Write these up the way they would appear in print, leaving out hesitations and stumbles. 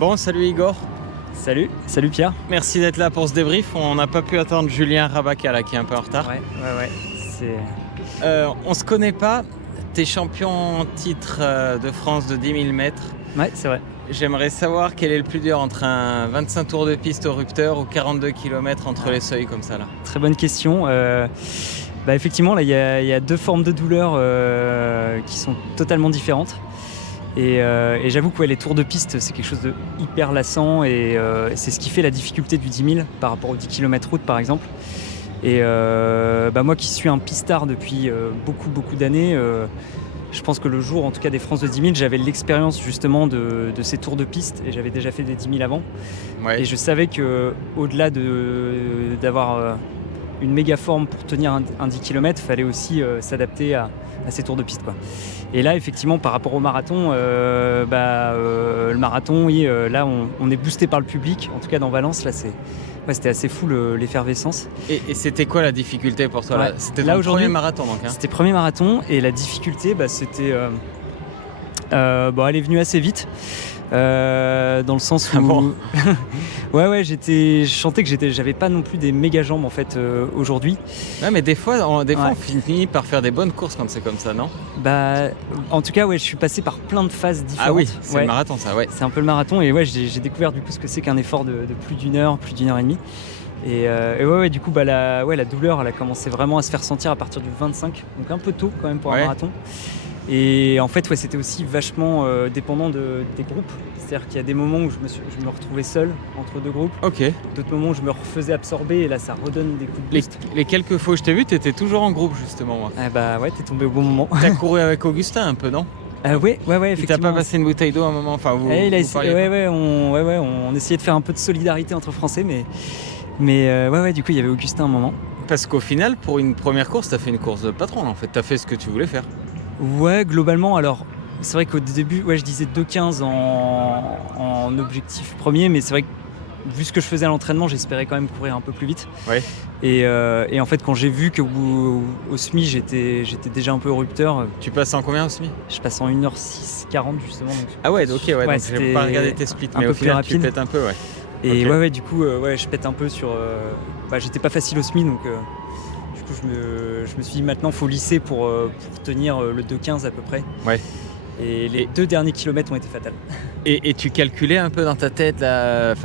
Bon, salut Igor. Salut Pierre. Merci d'être là pour ce débrief. On n'a pas pu attendre Julien Rabaca là, qui est un peu en retard. Ouais. On se connaît pas. T'es champion en titre de France de 10 000 mètres. Ouais, c'est vrai. J'aimerais savoir quel est le plus dur entre un 25 tours de piste au rupteur ou 42 km entre les seuils comme ça là. Très bonne question. Effectivement, là, il y a deux formes de douleur qui sont totalement différentes. Et j'avoue que les tours de piste, c'est quelque chose de hyper lassant et c'est ce qui fait la difficulté du 10 000 par rapport aux 10 km route par exemple. Et moi qui suis un pistard depuis beaucoup d'années, je pense que le jour en tout cas des France de 10 000, j'avais l'expérience justement de ces tours de piste et j'avais déjà fait des 10 000 avant. Ouais. Et je savais qu'au-delà d'avoir une méga forme pour tenir un 10 km, il fallait aussi s'adapter à ces tours de piste, quoi. Et là, effectivement, par rapport au marathon, le marathon, oui, là, on est boosté par le public. En tout cas, dans Valence, là, c'était assez fou l'effervescence. Et c'était quoi la difficulté pour toi là? C'était là, ton premier marathon donc. C'était premier marathon et la difficulté, c'était, elle est venue assez vite. Dans le sens où je sentais que j'avais pas non plus des méga jambes en fait aujourd'hui. Ouais, mais des fois on finit par faire des bonnes courses quand c'est comme ça, non? En tout cas je suis passé par plein de phases différentes. Ah oui, c'est le marathon ça, ouais. C'est un peu le marathon et j'ai découvert du coup ce que c'est qu'un effort de plus d'une heure et demie. Et du coup la douleur elle a commencé vraiment à se faire sentir à partir du 25, donc un peu tôt quand même pour un marathon. Et en fait, c'était aussi vachement dépendant des groupes. C'est-à-dire qu'il y a des moments où je me retrouvais seul entre deux groupes. Ok. D'autres moments où je me refaisais absorber et là, ça redonne des coups de boost. Les quelques fois où je t'ai vu, t'étais toujours en groupe justement. Moi. T'es tombé au bon moment. T'as couru avec Augustin un peu, non? Ouais, effectivement. Il t'a pas passé une bouteille d'eau à un moment? Enfin, on essayait de faire un peu de solidarité entre Français, mais du coup, il y avait Augustin à un moment. Parce qu'au final, pour une première course, t'as fait une course de patron en fait. T'as fait ce que tu voulais faire. Ouais, globalement, alors c'est vrai qu'au début, je disais 2,15 en objectif premier, mais c'est vrai que vu ce que je faisais à l'entraînement, j'espérais quand même courir un peu plus vite. Ouais. Et en fait, quand j'ai vu qu'au SMI, j'étais déjà un peu au rupteur. Tu passes en combien au SMI? Je passe en 1h06,40 justement. Donc, donc j'ai pas regardé tes splits, mais au final tu pètes un peu, ouais. Et du coup, je pète un peu sur... j'étais pas facile au SMI, donc... Je me suis dit maintenant il faut lisser pour tenir le 2,15 à peu près. Ouais. Et les 2 derniers kilomètres ont été fatals. Et tu calculais un peu dans ta tête là,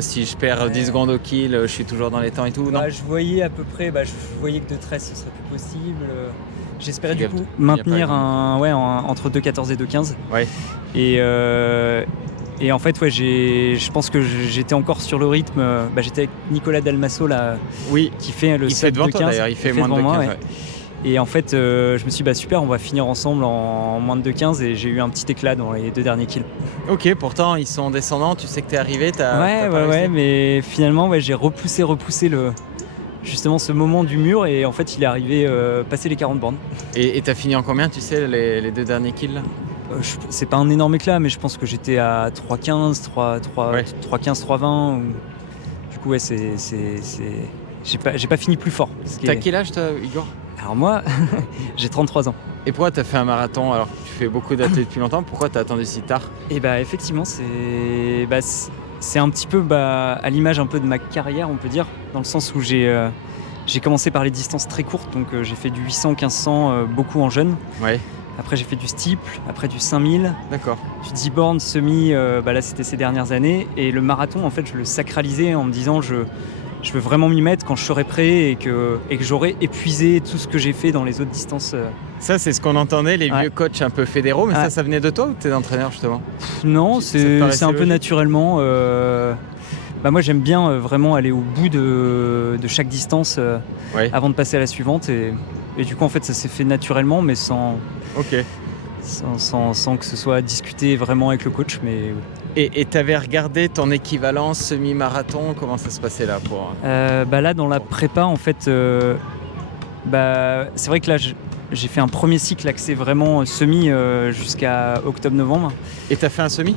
si je perds 10 secondes au kill, je suis toujours dans les temps et tout, non? Je voyais à peu près, je voyais que 2,13 ce serait plus possible. J'espérais du coup maintenir entre 2,14 et 2,15. Ouais. Et en fait, je pense que j'étais encore sur le rythme. J'étais avec Nicolas Dalmasso là, qui fait le 7 devant 2,15. Toi d'ailleurs, il fait moins de 2,15. Ouais. Et en fait, je me suis dit super, on va finir ensemble en moins de 2,15 et j'ai eu un petit éclat dans les 2 derniers kills. Ok, pourtant ils sont descendants, tu sais que t'es arrivé, mais finalement j'ai repoussé justement ce moment du mur et en fait il est arrivé passer les 40 bornes. Et t'as fini en combien, tu sais, les 2 derniers kills là? C'est pas un énorme éclat, mais je pense que j'étais à 3,15, 3,20. Du coup, j'ai pas fini plus fort. T'as quel âge, toi, Igor? Alors moi, j'ai 33 ans. Et pourquoi t'as fait un marathon alors que tu fais beaucoup d'athlètes depuis longtemps? Pourquoi t'as attendu si tard? Et effectivement, c'est un petit peu à l'image un peu de ma carrière, on peut dire, dans le sens où j'ai commencé par les distances très courtes, donc j'ai fait du 800, 1500, beaucoup en jeune. Ouais. Après j'ai fait du steeple, après du 5000, d'accord. Du 10 bornes, semi, là c'était ces dernières années. Et le marathon en fait je le sacralisais en me disant je veux vraiment m'y mettre quand je serai prêt et que j'aurai épuisé tout ce que j'ai fait dans les autres distances. Ça c'est ce qu'on entendait, les vieux coachs un peu fédéraux, mais ça venait de toi ou t'es entraîneur justement? Non, c'est un peu naturellement. Moi j'aime bien vraiment aller au bout de chaque distance avant de passer à la suivante et du coup en fait ça s'est fait naturellement mais sans que ce soit discuté vraiment avec le coach. Et t'avais regardé ton équivalent semi-marathon, comment ça se passait là pour... Là dans la prépa en fait c'est vrai que là j'ai fait un premier cycle axé vraiment semi jusqu'à octobre-novembre. Et t'as fait un semi?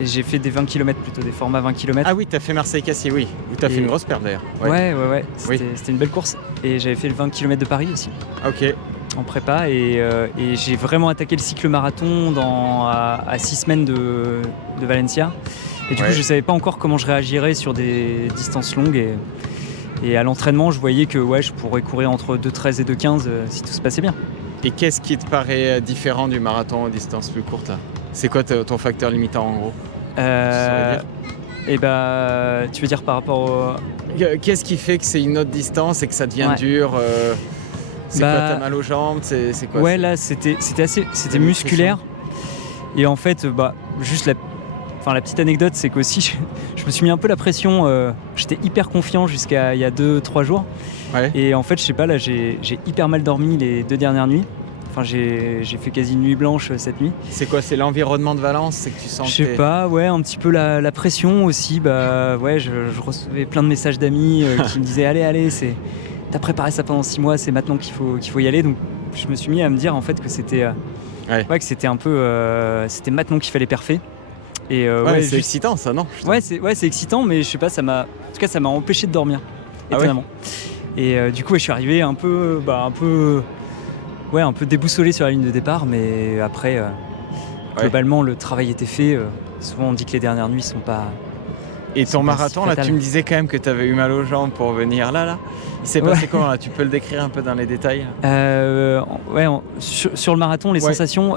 Et j'ai fait des 20 km plutôt, des formats 20 km. Ah oui, t'as fait Marseille-Cassier, oui. Où t'as fait une grosse perte d'ailleurs. Ouais. C'était une belle course. Et j'avais fait le 20 km de Paris aussi. Ok. En prépa. Et j'ai vraiment attaqué le cycle marathon à 6 semaines de Valencia. Et du coup, je savais pas encore comment je réagirais sur des distances longues. Et à l'entraînement, je voyais que je pourrais courir entre 2,13 et 2,15 si tout se passait bien. Et qu'est-ce qui te paraît différent du marathon aux distances plus courtes là? C'est quoi ton facteur limitant en gros? Et tu veux dire par rapport au... Qu'est-ce qui fait que c'est une autre distance et que ça devient dur C'est quoi, t'as mal aux jambes? C'est quoi? Ouais, là c'était musculaire. Et en fait, juste la petite anecdote, c'est qu'aussi je me suis mis un peu la pression. J'étais hyper confiant jusqu'à il y a 2-3 jours. Ouais. Et en fait, je sais pas, là j'ai hyper mal dormi les 2 dernières nuits. Enfin, j'ai fait quasi une nuit blanche cette nuit. C'est quoi? C'est l'environnement de Valence? C'est que tu sens? Je sais pas, un petit peu la pression aussi. Je recevais plein de messages d'amis qui me disaient allez, t'as préparé ça pendant 6 mois, c'est maintenant qu'il faut y aller. Donc je me suis mis à me dire en fait que c'était que c'était un peu c'était maintenant qu'il fallait perfer. Et c'est excitant ça, non? C'est excitant, mais je sais pas, ça m'a empêché de dormir étonnamment. Et du coup, je suis arrivé un peu déboussolé sur la ligne de départ, mais après, globalement, le travail était fait. Souvent, on dit que les dernières nuits sont pas. Et ton marathon, là, tu me disais quand même que tu avais eu mal aux jambes pour venir là. Il s'est passé comment là? Tu peux le décrire un peu dans les détails? Sur le marathon, les sensations.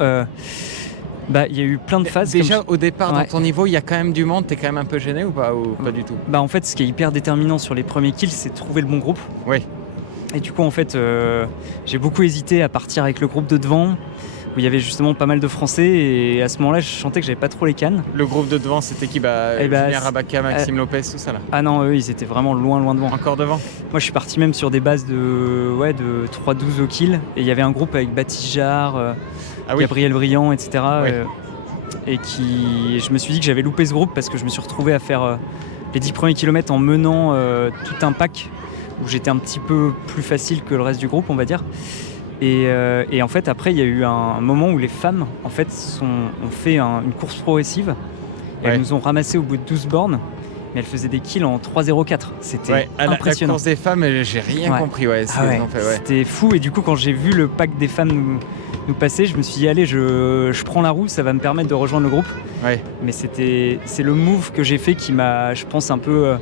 Il y a eu plein de phases. Déjà, au départ, dans ton niveau, il y a quand même du monde. T'es quand même un peu gêné ou pas du tout? En fait, ce qui est hyper déterminant sur les premiers kills, c'est de trouver le bon groupe. Oui. Et du coup, en fait, j'ai beaucoup hésité à partir avec le groupe de devant, où il y avait justement pas mal de Français. Et à ce moment-là, je sentais que j'avais pas trop les cannes. Le groupe de devant, c'était qui? Julien Rabaka, Maxime Lopez, tout ça là? Ah non, eux, ils étaient vraiment loin devant. Encore devant? Moi, je suis parti même sur des bases de 3-12 au kill. Et il y avait un groupe avec Baptiste Jarre, Gabriel Briand, etc. Je me suis dit que j'avais loupé ce groupe parce que je me suis retrouvé à faire les 10 premiers kilomètres en menant tout un pack où j'étais un petit peu plus facile que le reste du groupe, on va dire. Et en fait, après, il y a eu un moment où les femmes en fait, ont fait une course progressive. Et elles nous ont ramassé au bout de 12 bornes. Mais elles faisaient des kills en 3,04. C'était impressionnant. La course des femmes, j'ai rien compris. C'était fou. Et du coup, quand j'ai vu le pack des femmes nous passer, je me suis dit allez, je prends la roue, ça va me permettre de rejoindre le groupe. Mais c'est le move que j'ai fait qui m'a, je pense, un peu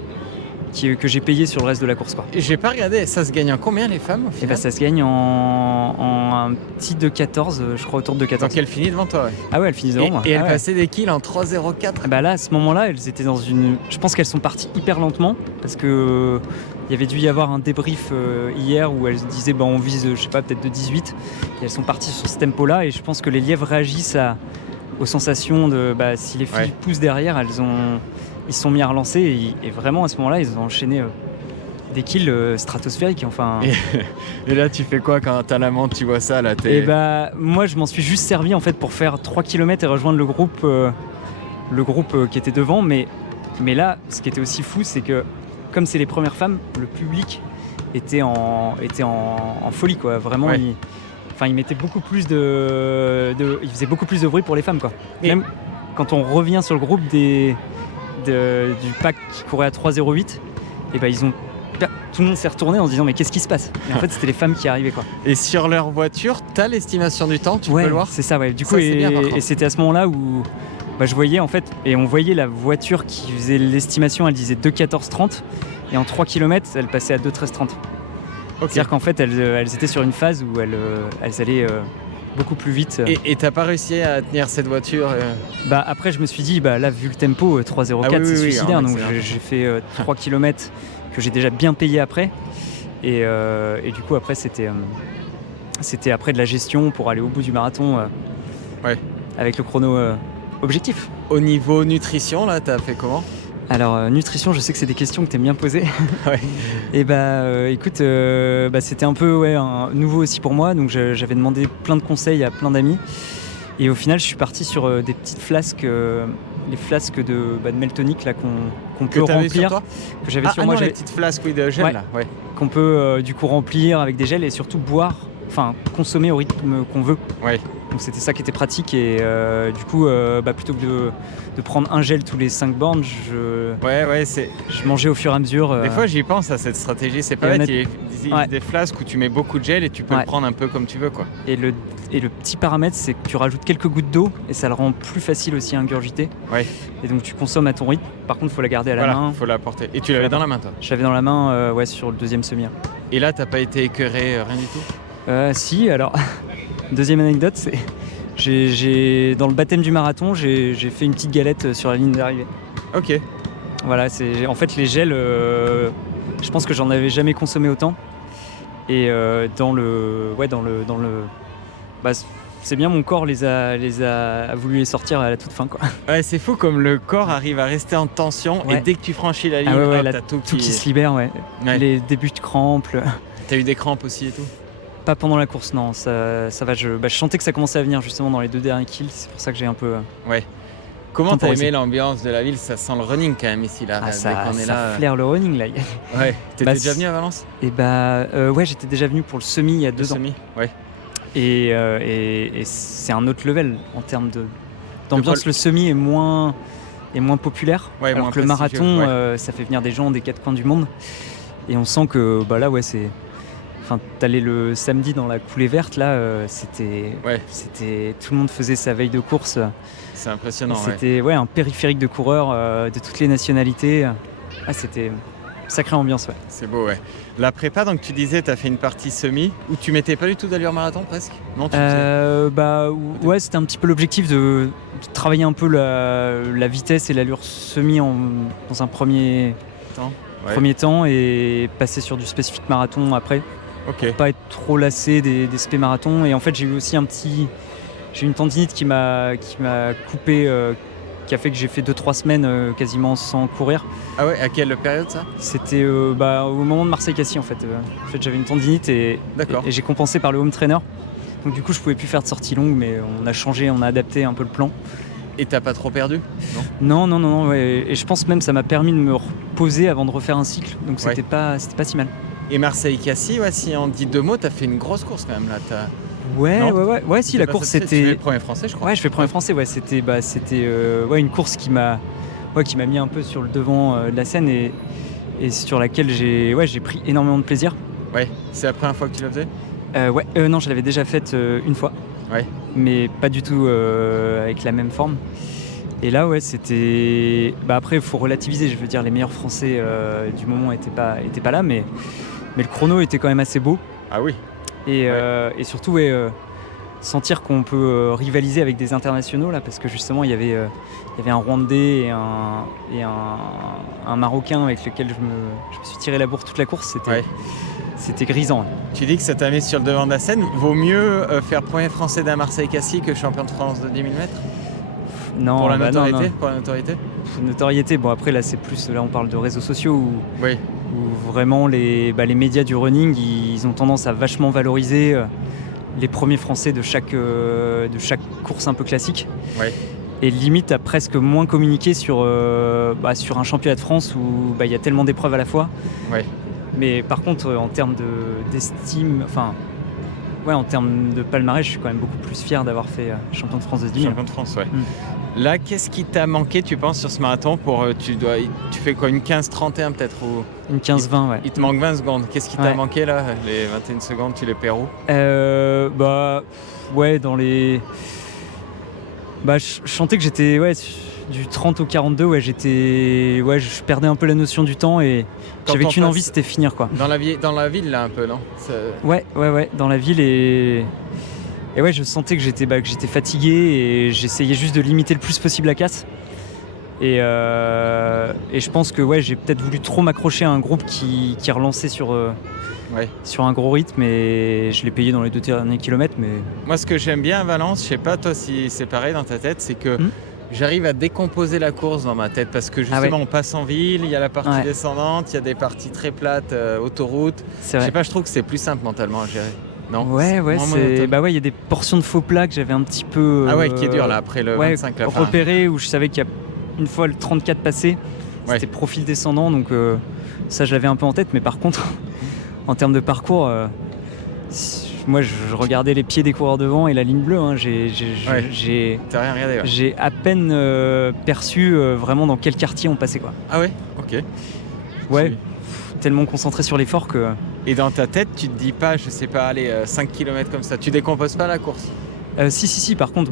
que j'ai payé sur le reste de la course, quoi. Et j'ai pas regardé, ça se gagne en combien les femmes au final? Ça se gagne en un petit 2,14, je crois, autour de 2,14. Donc elle finit devant toi? Ah ouais, elle finit devant moi. Et elle passait des kills en 3,04? Là, à ce moment-là, elles étaient dans une... Je pense qu'elles sont parties hyper lentement, parce que il y avait dû y avoir un débrief hier où elles disaient on vise, je sais pas, peut-être de 18. Et elles sont parties sur ce tempo-là, et je pense que les lièvres réagissent aux sensations de... si les filles poussent derrière, ils se sont mis à relancer, et vraiment à ce moment-là, ils ont enchaîné des kills stratosphériques. Enfin. Et là, tu fais quoi quand t'as la montre, tu vois ça là? Moi, je m'en suis juste servi en fait pour faire 3 km et rejoindre le groupe qui était devant. Mais là, ce qui était aussi fou, c'est que comme c'est les premières femmes, le public était en folie, quoi. Vraiment, il mettait beaucoup plus il faisait beaucoup plus de bruit pour les femmes, quoi. Même quand on revient sur le groupe du pack qui courait à 3,08, tout le monde s'est retourné en se disant mais qu'est-ce qui se passe? Et en fait, c'était les femmes qui arrivaient, quoi. Et sur leur voiture, t'as l'estimation du temps, tu peux le voir? C'est ça, Du coup, et c'était à ce moment-là où je voyais en fait, et on voyait la voiture qui faisait l'estimation, elle disait 2,14,30, et en 3 km, elle passait à 2,13,30. C'est-à-dire qu'en fait, elles étaient sur une phase où elles allaient beaucoup plus vite. Et t'as pas réussi à tenir cette voiture? Après, je me suis dit, là, vu le tempo, 3,04, c'est suicidaire. Donc j'ai fait 3 km que j'ai déjà bien payé après. Et du coup, après, c'était après de la gestion pour aller au bout du marathon avec le chrono objectif. Au niveau nutrition, là, t'as fait comment? Alors, nutrition, je sais que c'est des questions que tu aimes bien poser. Et écoute, c'était un peu un nouveau aussi pour moi. Donc, j'avais demandé plein de conseils à plein d'amis. Et au final, je suis parti sur des petites flasques, les flasques de Meltonic là, qu'on peut remplir. Sur toi? Que j'avais sur moi. Les petites flasques de gel là. Qu'on peut du coup remplir avec des gels et surtout boire, enfin consommer au rythme qu'on veut. Donc c'était ça qui était pratique et du coup, plutôt que de prendre un gel tous les 5 bornes, Ouais, je mangeais au fur et à mesure. Des fois, j'y pense à cette stratégie. C'est pas Et bête. Il y a des flasques où tu mets beaucoup de gel et tu peux Ouais. le prendre un peu comme tu veux, quoi. Et le petit paramètre, c'est que tu rajoutes quelques gouttes d'eau et ça le rend plus facile aussi à ingurgiter. Ouais. Et donc tu consommes à ton rythme. Par contre, il faut la garder à la main. Faut la porter. Et tu l'avais dans la main, toi? Je l'avais dans la main sur le deuxième semi. Et là, t'as pas été écœuré, rien du tout? Si, alors, deuxième anecdote, c'est dans le baptême du marathon, j'ai fait une petite galette sur la ligne d'arrivée. Ok. Voilà, en fait les gels, je pense que j'en avais jamais consommé autant. Et c'est bien, mon corps a voulu les sortir à la toute fin, quoi. Ouais, c'est fou comme le corps arrive à rester en tension et dès que tu franchis la ligne, t'as tout qui se libère, ouais. Les débuts de crampes. T'as eu des crampes aussi et tout? Pas pendant la course, non. Ça va. Je sentais que ça commençait à venir justement dans les 2 derniers kills. C'est pour ça que j'ai un peu. Ouais. Comment t'as aimé l'ambiance de la ville? Ça sent le running quand même ici, là. Ça flaire le running, là. Ouais. T'étais déjà venu à Valence? Et ouais, j'étais déjà venu pour le semi il y a 2 ans. Semi, ouais. Et c'est un autre level en termes d'ambiance. Le semi est moins populaire, ouais, alors moins que le marathon, ça fait venir des gens des 4 coins du monde. Et on sent que là, ouais, c'est. Enfin, t'allais le samedi dans la coulée verte, là, c'était tout le monde faisait sa veille de course. C'est impressionnant. C'était un périphérique de coureurs de toutes les nationalités. C'était une sacrée ambiance, ouais. C'est beau, ouais. La prépa, donc tu disais, tu as fait une partie semi où tu mettais pas du tout d'allure marathon presque? Non, ouais, c'était un petit peu l'objectif de travailler un peu la vitesse et l'allure semi dans un premier temps et passer sur du spécifique marathon après. Okay. Pour pas être trop lassé des spé marathons. Et en fait, j'ai eu aussi j'ai eu une tendinite qui m'a coupé, qui a fait que j'ai fait 2-3 semaines quasiment sans courir. Ah ouais, à quelle période ça? C'était au moment de Marseille-Cassis en fait. En fait, j'avais une tendinite et j'ai compensé par le home trainer. Donc du coup, je pouvais plus faire de sorties longues, mais on a adapté un peu le plan. Et t'as pas trop perdu? Non, ouais. Et je pense même que ça m'a permis de me reposer avant de refaire un cycle. Donc c'était pas si mal. Et Marseille-Cassis, ouais, si on dit 2 mots, t'as fait une grosse course quand même là. Ouais, si la course c'était. Tu fais le premier français, je crois. Ouais, je fais premier français. Ouais, c'était une course qui m'a mis un peu sur le devant de la scène et sur laquelle j'ai pris énormément de plaisir. Ouais, c'est la première fois que tu la faisais? Non, je l'avais déjà faite une fois. Ouais. Mais pas du tout avec la même forme. Et là, ouais, c'était. Après, il faut relativiser. Je veux dire, les meilleurs Français du moment étaient pas là, mais le chrono était quand même assez beau. Ah oui. Et surtout, sentir qu'on peut rivaliser avec des internationaux là, parce que justement, il y avait un Rwandais et un Marocain avec lequel je me suis tiré la bourre toute la course. C'était grisant. Tu dis que ça t'a mis sur le devant de la scène. Vaut mieux faire premier français d'un Marseille-Cassis que champion de France de 10 000 mètres? Non, pour la notoriété, non. Pour la notoriété. Notoriété. Bon, après là, c'est plus. Là, on parle de réseaux sociaux où vraiment les médias du running, ils ont tendance à vachement valoriser les premiers Français de chaque course un peu classique. Ouais. Et limite à presque moins communiquer sur un championnat de France où il y a tellement d'épreuves à la fois. Ouais. Mais par contre, en termes d'estime, en termes de palmarès, je suis quand même beaucoup plus fier d'avoir fait champion de France de 10 000. Champion de France, ouais. Là, qu'est-ce qui t'a manqué, tu penses, sur ce marathon pour tu fais quoi, une 15-31 peut-être ou... Une 15-20, ouais. Il te manque 20 secondes. Qu'est-ce qui t'a manqué là? Les 21 secondes, tu les perds où? Dans les... je sentais que j'étais du 30 au 42, je perdais un peu la notion du temps et j'avais qu'une envie, c'était finir quoi. Dans la ville là un peu, non? Ouais, dans la ville et je sentais que j'étais fatigué et j'essayais juste de limiter le plus possible la casse. Et je pense que j'ai peut-être voulu trop m'accrocher à un groupe qui relançait sur un gros rythme et je l'ai payé dans les 2 derniers kilomètres. Mais... Moi, ce que j'aime bien à Valence, je sais pas toi si c'est pareil dans ta tête, c'est que j'arrive à décomposer la course dans ma tête parce que justement on passe en ville, il y a la partie descendante, il y a des parties très plates, autoroute. Je sais pas, je trouve que c'est plus simple mentalement à gérer. Non, il y a des portions de faux plats que j'avais un petit peu qui est dur là après le 25 là. Repéré où je savais qu'il y a une fois le 34 passé, c'était profil descendant, donc ça je l'avais un peu en tête, mais par contre en termes de parcours moi, je regardais les pieds des coureurs devant et la ligne bleue. Hein. T'as rien regardé, ouais. J'ai à peine perçu vraiment dans quel quartier on passait, quoi. Ah ouais, ok. Ouais, tellement concentré sur l'effort que... Et dans ta tête, tu te dis pas, je sais pas, allez, 5 km comme ça, tu décomposes pas la course? Si, par contre,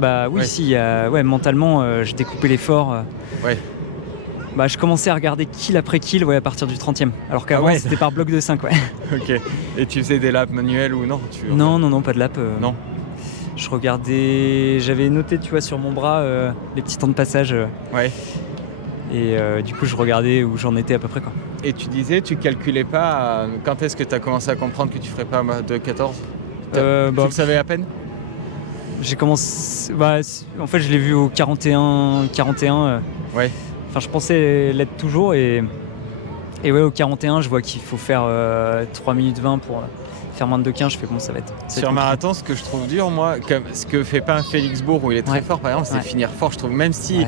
mentalement, je découpais l'effort. Je commençais à regarder kill après kill à partir du 30e. Alors qu'avant, c'était par bloc de 5, ouais. Ok. Et tu faisais des laps manuels ou non? Non, pas de lap. Non. Je regardais, j'avais noté, tu vois, sur mon bras les petits temps de passage. Ouais. Et du coup, je regardais où j'en étais à peu près, quoi. Et tu disais, tu calculais pas quand est-ce que tu as commencé à comprendre que tu ferais pas de 14? Tu le savais à peine? J'ai commencé... en fait, je l'ai vu au 41. Ouais. Enfin, je pensais l'être toujours et ouais, au 41, je vois qu'il faut faire 3 minutes 20 pour faire moins de 2,15. Je fais bon, ça va être... Sur marathon, ce que je trouve dur, moi, ce que fait pas un Félix Bourg où il est très fort, par exemple, c'est finir fort. Je trouve, même si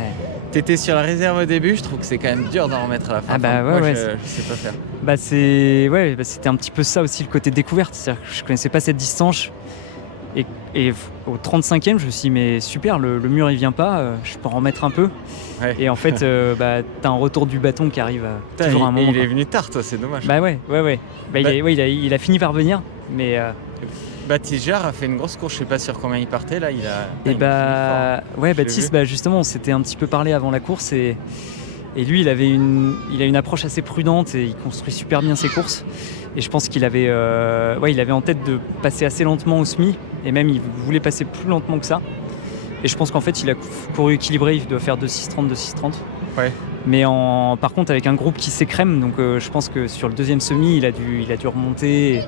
t'étais sur la réserve au début, je trouet que c'est quand même dur d'en remettre à la fin. Je sais pas faire. C'était un petit peu ça aussi, le côté découverte. C'est-à-dire que je connaissais pas cette distance. Et au 35e, je me suis dit, mais super, le mur il vient pas, je peux en remettre un peu. Ouais. Et en fait, t'as un retour du bâton qui arrive toujours à un moment. Et il est venu tard, toi, c'est dommage. Il a fini par venir, mais... Baptiste Jard a fait une grosse course, je sais pas sur combien il partait, là, Baptiste, justement, on s'était un petit peu parlé avant la course, et lui, il a une approche assez prudente, et il construit super bien ses courses. Et je pense qu'il avait, il avait en tête de passer assez lentement au semi, et même il voulait passer plus lentement que ça. Et je pense qu'en fait, il a couru équilibré, il doit faire 2,630, 2,630. Ouais. Mais par contre, avec un groupe qui s'écrème, donc je pense que sur le deuxième semi, il a dû remonter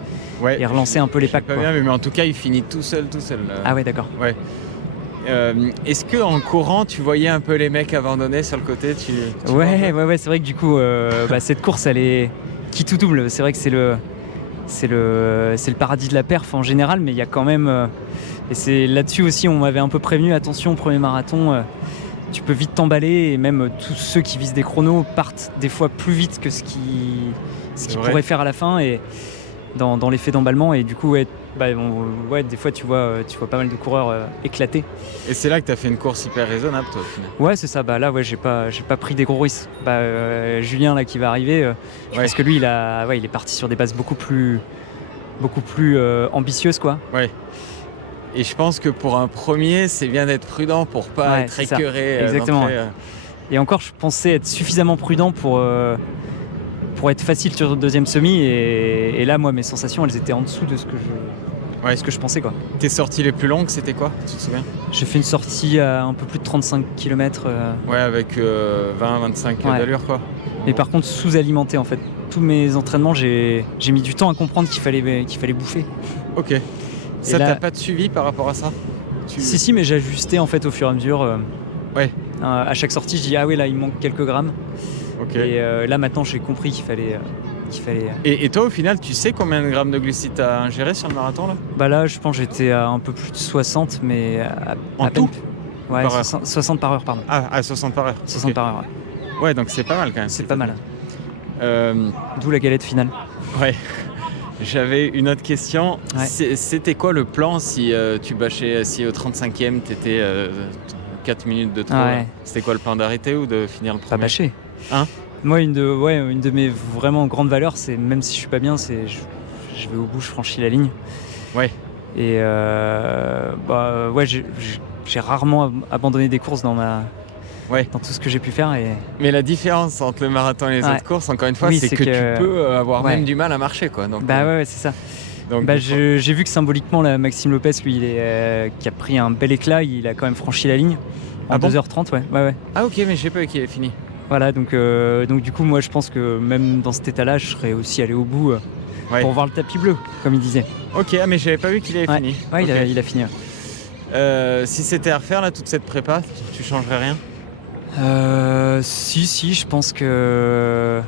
et relancer un peu les packs. Pas bien, mais en tout cas, il finit tout seul. Ah ouais, d'accord. Ouais. Est-ce qu'en courant, tu voyais un peu les mecs abandonnés sur le côté? Ouais, c'est vrai que du coup, cette course, elle est qui tout double. C'est vrai que c'est le paradis de la perf en général, mais il y a quand même... et c'est là-dessus aussi, on m'avait un peu prévenu, attention, premier marathon, tu peux vite t'emballer, et même tous ceux qui visent des chronos partent des fois plus vite que ce qu'ils pourraient faire à la fin, et dans l'effet d'emballement, et du coup, des fois tu vois pas mal de coureurs éclater. Et c'est là que tu as fait une course hyper raisonnable, toi, au final. Ouais, c'est ça. J'ai pas pris des gros risques. Julien là qui va arriver, je pense que lui il est parti sur des bases beaucoup plus ambitieuses, quoi. Ouais. Et je pense que pour un premier, c'est bien d'être prudent pour pas être écœuré. Exactement. Et encore, je pensais être suffisamment prudent pour être facile sur le deuxième semi, et là, moi, mes sensations, elles étaient en dessous de ce que je pensais, quoi. Tes sorties les plus longues, c'était quoi? Tu te souviens? J'ai fait une sortie à un peu plus de 35 km. Ouais, avec 20-25 d'allure, quoi. Mais par contre, sous-alimenté, en fait. Tous mes entraînements, j'ai mis du temps à comprendre qu'il fallait bouffer. Ok. Ça, t'as pas de suivi par rapport à ça? Si, mais j'ai ajusté en fait au fur et à mesure. À chaque sortie, je dis ah oui, là il me manque quelques grammes. Okay. Et là maintenant j'ai compris qu'il fallait. Et toi, au final, tu sais combien de grammes de glucides t'as ingéré sur le marathon là? Là, je pense que j'étais à un peu plus de 60, mais en tout? Ouais, 60 par heure, pardon. Ah, 60 par heure. 60 par heure. Ouais. Ouais, donc c'est pas mal quand même. C'est pas mal. D'où la galette finale. Ouais. J'avais une autre question. Ouais. C'était quoi le plan si tu bâchais, si au 35e t'étais 4 minutes de trop? Ouais. C'était quoi le plan, d'arrêter ou de finir le premier? Pas bâcher. Hein? Moi, une de mes vraiment grandes valeurs, c'est même si je suis pas bien, c'est je vais au bout, je franchis la ligne. Ouais. Et j'ai rarement abandonné des courses dans tout ce que j'ai pu faire. Mais la différence entre le marathon et les autres courses, encore une fois, c'est que tu peux avoir même du mal à marcher, quoi. Donc, c'est ça. Donc, j'ai vu que symboliquement, Maxime Lopez, lui, qui a pris un bel éclat, il a quand même franchi la ligne en 2h30. Ouais. Ah ok, mais je sais pas qui est fini. Voilà, donc du coup, moi, je pense que même dans cet état-là, je serais aussi allé au bout pour voir le tapis bleu, comme il disait. Ok, mais j'avais pas vu qu'il avait fini. Ouais, okay. Il a fini. Si c'était à refaire, là, toute cette prépa, tu changerais rien? Si, je pense que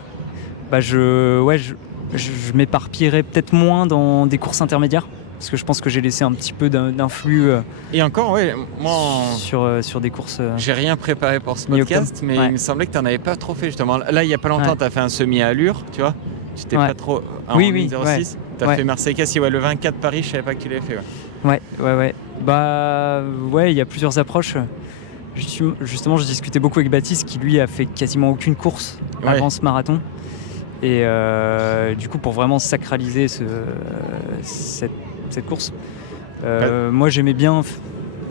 je m'éparpillerais peut-être moins dans des courses intermédiaires, parce que je pense que j'ai laissé un petit peu d'influx. Et encore, moi sur des courses. J'ai rien préparé pour ce podcast, mais il me semblait que tu n'en avais pas trop fait justement. Là, il y a pas longtemps, tu as fait un semi à allure, tu vois. Tu t'es pas trop. Oui. 06. T'as fait Marseille-Cassis, le 24 Paris, je savais pas que tu l'avais fait. Ouais. Bah ouais, il y a plusieurs approches. Justement, je discutais beaucoup avec Baptiste qui lui a fait quasiment aucune course avant ce marathon. Et du coup, pour vraiment sacraliser cette course, moi j'aimais bien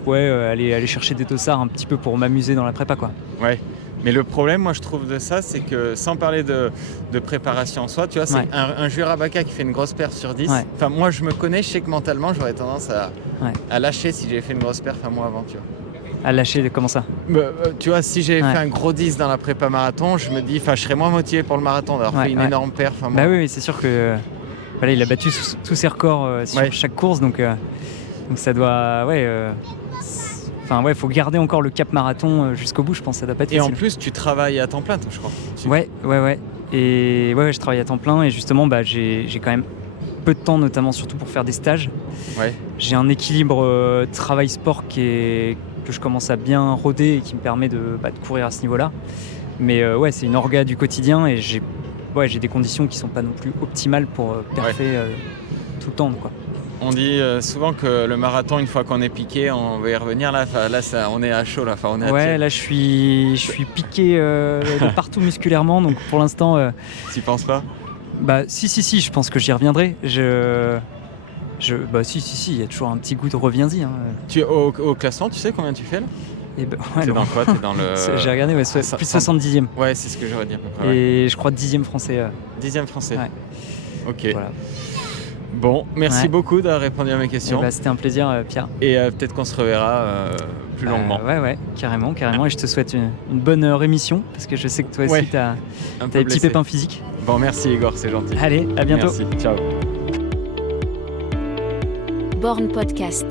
aller chercher des dossards un petit peu pour m'amuser dans la prépa, quoi. Ouais. Mais le problème, moi, je trouve de ça, c'est que sans parler de préparation en soi, tu vois, c'est un Jura Baca qui fait une grosse perf sur 10. Ouais. Enfin, moi, je me connais, je sais que mentalement, j'aurais tendance à lâcher si j'avais fait une grosse perf un mois avant, tu vois. À lâcher, comment ça ? Tu vois, si j'avais fait un gros 10 dans la prépa marathon, je me dis, je serais moins motivé pour le marathon d'avoir fait une énorme perf. Bah oui, c'est sûr que il a battu tous ses records sur chaque course, donc ça doit... il faut garder encore le cap marathon jusqu'au bout, je pense, ça doit pas être facile. Et en plus, tu travailles à temps plein, toi, je crois. Ouais. Et je travaille à temps plein et justement, j'ai quand même peu de temps, notamment surtout pour faire des stages. Ouais. J'ai un équilibre travail-sport que je commence à bien roder et qui me permet de courir à ce niveau-là. Mais c'est une orga du quotidien et j'ai des conditions qui sont pas non plus optimales pour perfer tout le temps, quoi. On dit souvent que le marathon, une fois qu'on est piqué, on va y revenir. Là, on est à chaud. Là, on est là, je suis piqué de partout musculairement. Donc pour l'instant... T'y penses pas ? Si, je pense que j'y reviendrai. Si, il y a toujours un petit goût de reviens-y. Au classement, tu sais combien tu fais là ? T'es dans quoi ? T'es dans le... J'ai regardé, plus 70e. Ouais, c'est ce que j'aurais dit à peu près. Et je crois 10e français. 10e français. Ouais. Ok. Voilà. Bon, merci beaucoup d'avoir répondu à mes questions. C'était un plaisir, Pierre. Et peut-être qu'on se reverra plus longuement. Carrément. Et je te souhaite une bonne rémission, parce que je sais que toi aussi, tu as des petits pépins physiques. Bon, merci Igor, c'est gentil. Allez, à bientôt. Merci, ciao. Born Podcast.